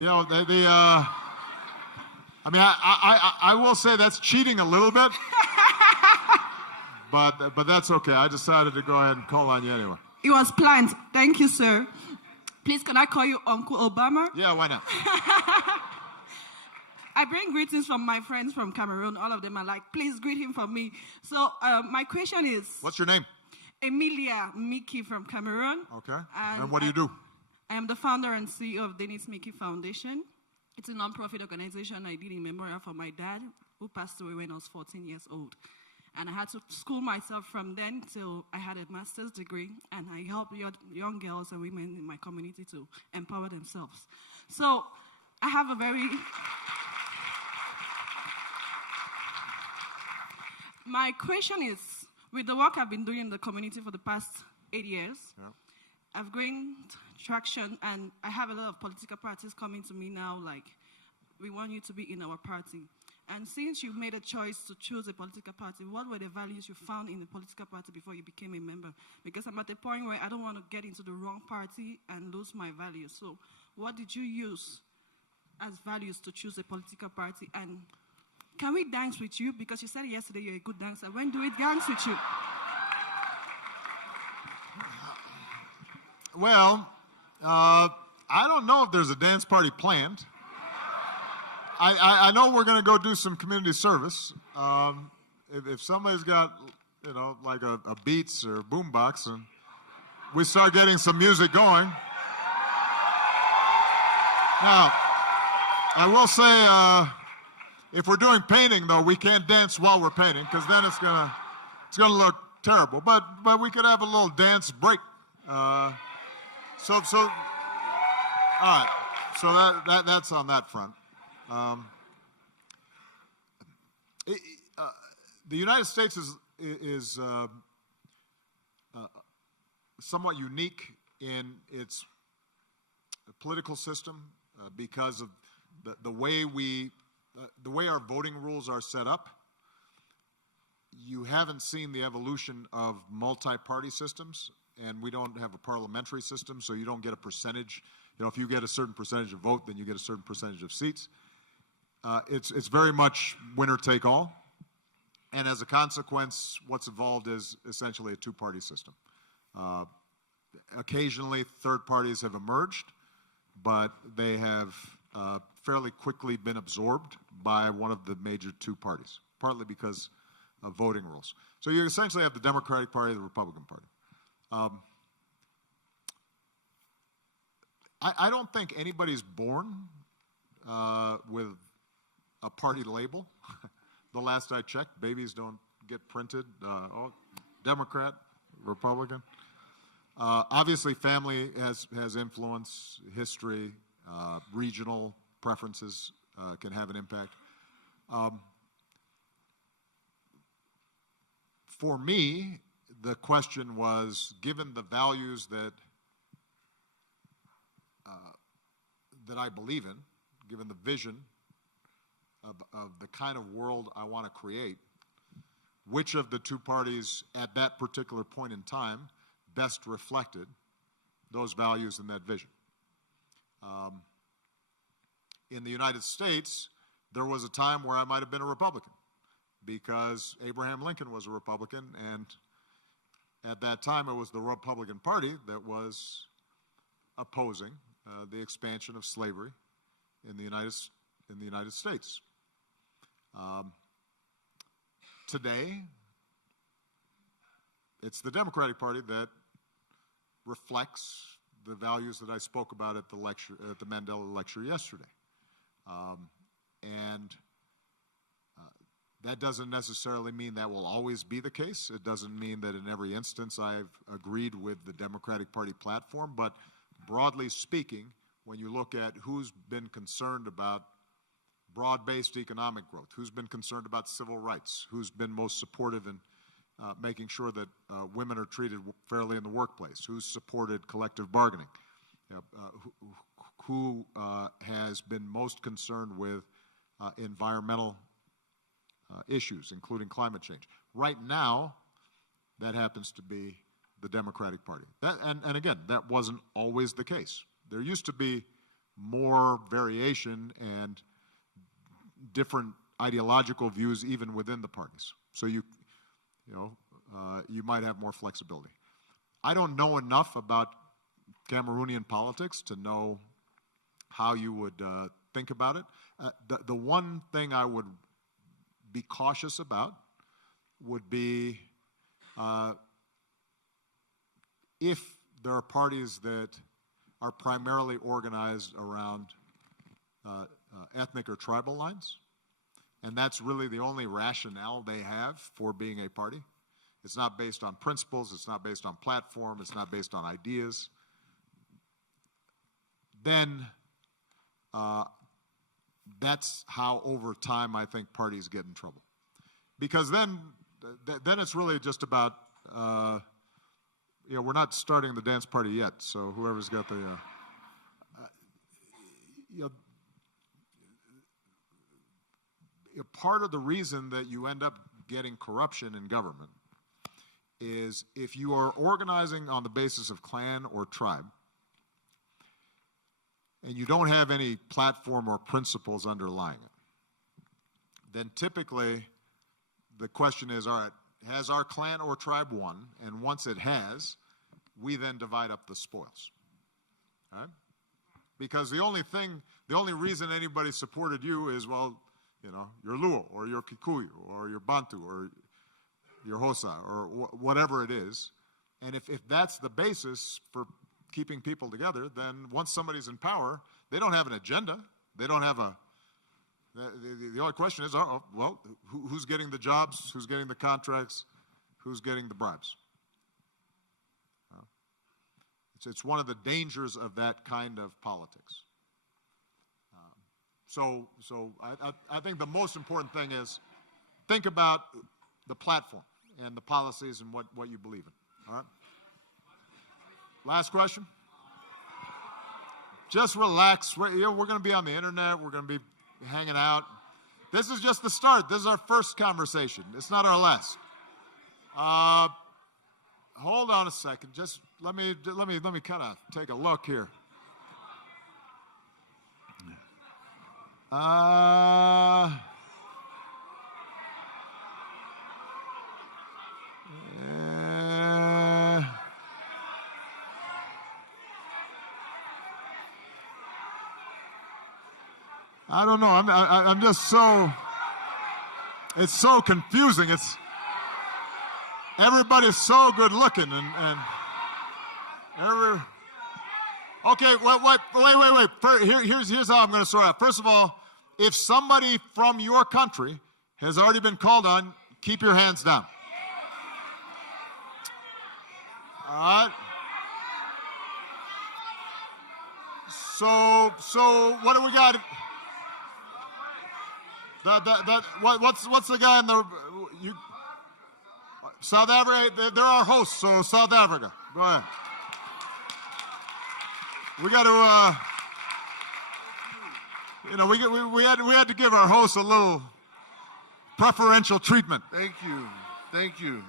You know, I mean, I will say that's cheating a little bit, but that's okay. I decided to go ahead and call on you anyway. It was planned. Thank you, sir. Please, can I call you Uncle Obama? Yeah, why not? I bring greetings from my friends from Cameroon. All of them are like, please greet him for me. So my question is... What's your name? Emilia Miki from Cameroon. Okay. And what do you do? I am the founder and CEO of Dennis Miki Foundation. It's a non-profit organization I did in memorial for my dad, who passed away when I was 14 years old. And I had to school myself from then till I had a master's degree, and I help young girls and women in my community to empower themselves. So I have a very... My question is, with the work I've been doing in the community for the past 8 years, I've gained traction, and I have a lot of political parties coming to me now, like, we want you to be in our party. And since you've made a choice to choose a political party, what were the values you found in the political party before you became a member? Because I'm at a point where I don't want to get into the wrong party and lose my values. So what did you use as values to choose a political party? And can we dance with you? Because you said yesterday you're a good dancer. When do we dance with you? Well, I don't know if there's a dance party planned. I know we're going to go do some community service. If somebody's got, you know, like a Beats or boombox, and we start getting some music going. Now, I will say, if we're doing painting, though, we can't dance while we're painting, because then it's gonna look terrible. But we could have a little dance break. All right. So that's on that front. The United States is somewhat unique in its political system because of the way our voting rules are set up. You haven't seen the evolution of multi-party systems, and we don't have a parliamentary system, so you don't get a percentage. You know, if you get a certain percentage of vote, then you get a certain percentage of seats. It's very much winner take all, and as a consequence, what's evolved is essentially a two-party system. Occasionally, third parties have emerged, but they have fairly quickly been absorbed by one of the major two parties, partly because of voting rules. So you essentially have the Democratic Party, the Republican Party. I don't think anybody's born with a party label. The last I checked, babies don't get printed. Democrat, Republican. Obviously, family has influence, history, regional preferences can have an impact. For me, the question was, given the values that I believe in, given the vision of the kind of world I want to create, which of the two parties at that particular point in time best reflected those values and that vision? In the United States, there was a time where I might have been a Republican because Abraham Lincoln was a Republican, and at that time it was the Republican Party that was opposing the expansion of slavery in the United States. Today, it's the Democratic Party that reflects the values that I spoke about at the Mandela lecture yesterday. That doesn't necessarily mean that will always be the case. It doesn't mean that in every instance I've agreed with the Democratic Party platform, but broadly speaking, when you look at who's been concerned about broad-based economic growth, who's been concerned about civil rights, who's been most supportive in making sure that women are treated fairly in the workplace, who's supported collective bargaining, who has been most concerned with environmental issues, including climate change. Right now, that happens to be the Democratic Party. And again, that wasn't always the case. There used to be more variation and different ideological views even within the parties. So you might have more flexibility. I don't know enough about Cameroonian politics to know how you would think about it. The one thing I would be cautious about would be if there are parties that are primarily organized around ethnic or tribal lines, and that's really the only rationale they have for being a party. It's not based on principles, it's not based on platform, it's not based on ideas. Then that's how over time I think parties get in trouble. Because then it's really just about, we're not starting the dance party yet, so whoever's got the, part of the reason that you end up getting corruption in government is if you are organizing on the basis of clan or tribe, and you don't have any platform or principles underlying it, then typically the question is, all right, has our clan or tribe won? And once it has, we then divide up the spoils. All right? Because the only reason anybody supported you is, well, you're Luo, or you're Kikuyu, or you're Bantu, or you're Hosa, or whatever it is. And if that's the basis for keeping people together, then once somebody's in power, they don't have an agenda. They don't have the only question is, well, who's getting the jobs? Who's getting the contracts? Who's getting the bribes? It's one of the dangers of that kind of politics. So I think the most important thing is think about the platform and the policies and what you believe in. All right? Last question. Just relax. We're going to be on the internet. We're going to be hanging out. This is just the start. This is our first conversation. It's not our last. Hold on a second. Just let me kind of take a look here. I don't know. I'm just so. It's so confusing. Everybody's so good looking and Okay, wait. Here's how I'm going to sort out. First of all, if somebody from your country has already been called on, keep your hands down. All right. So what do we got? What's the guy in the South Africa? They're our hosts, so South Africa. Go ahead. We got to, we had to give our hosts a little preferential treatment. Thank you,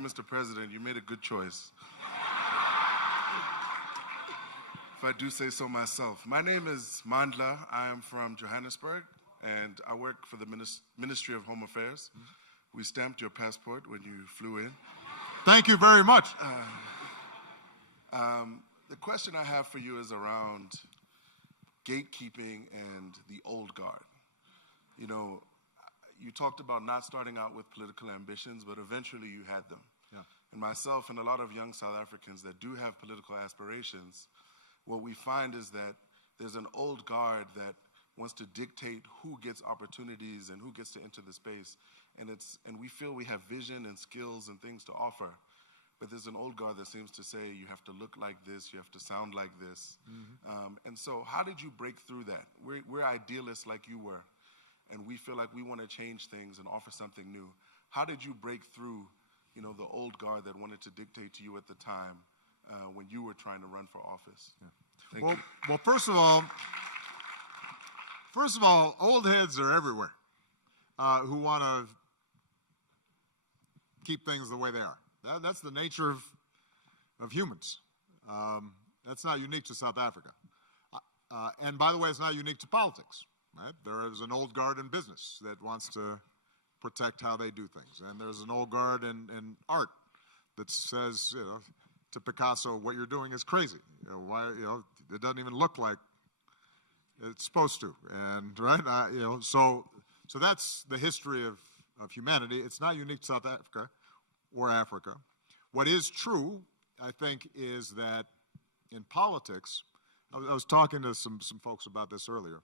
Mr. President. You made a good choice. If I do say so myself. My name is Mandla. I am from Johannesburg, and I work for the Ministry of Home Affairs. We stamped your passport when you flew in. Thank you very much. The question I have for you is around gatekeeping and the old guard. You talked about not starting out with political ambitions, but eventually you had them. Yeah. And myself and a lot of young South Africans that do have political aspirations, what we find is that there's an old guard that wants to dictate who gets opportunities and who gets to enter the space. And we feel we have vision and skills and things to offer. But there's an old guard that seems to say you have to look like this, you have to sound like this. Mm-hmm. And so how did you break through that? We're idealists like you were, and we feel like we want to change things and offer something new. How did you break through, the old guard that wanted to dictate to you at the time when you were trying to run for office? Yeah. Well, first of all, old heads are everywhere who want to keep things the way they are. That's the nature of humans. That's not unique to South Africa. And by the way, it's not unique to politics. Right? There is an old guard in business that wants to protect how they do things. And there's an old guard in art that says, to Picasso, what you're doing is crazy. Why, it doesn't even look like it's supposed to. And, right, so that's the history of humanity. It's not unique to South Africa or Africa. What is true, I think, is that in politics, I was talking to some folks about this earlier.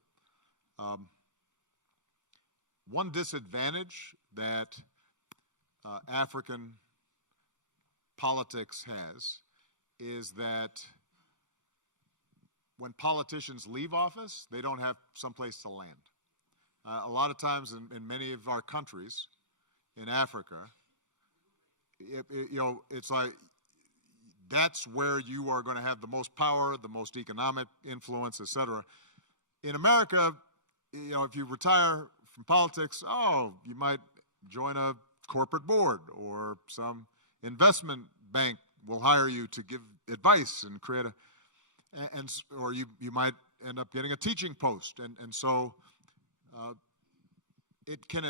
One disadvantage that African politics has is that when politicians leave office, they don't have someplace to land. A lot of times in many of our countries in Africa, it's like that's where you are going to have the most power, the most economic influence, et cetera. In America, if you retire from politics, you might join a corporate board, or some investment bank will hire you to give advice and create or you might end up getting a teaching post. And so it can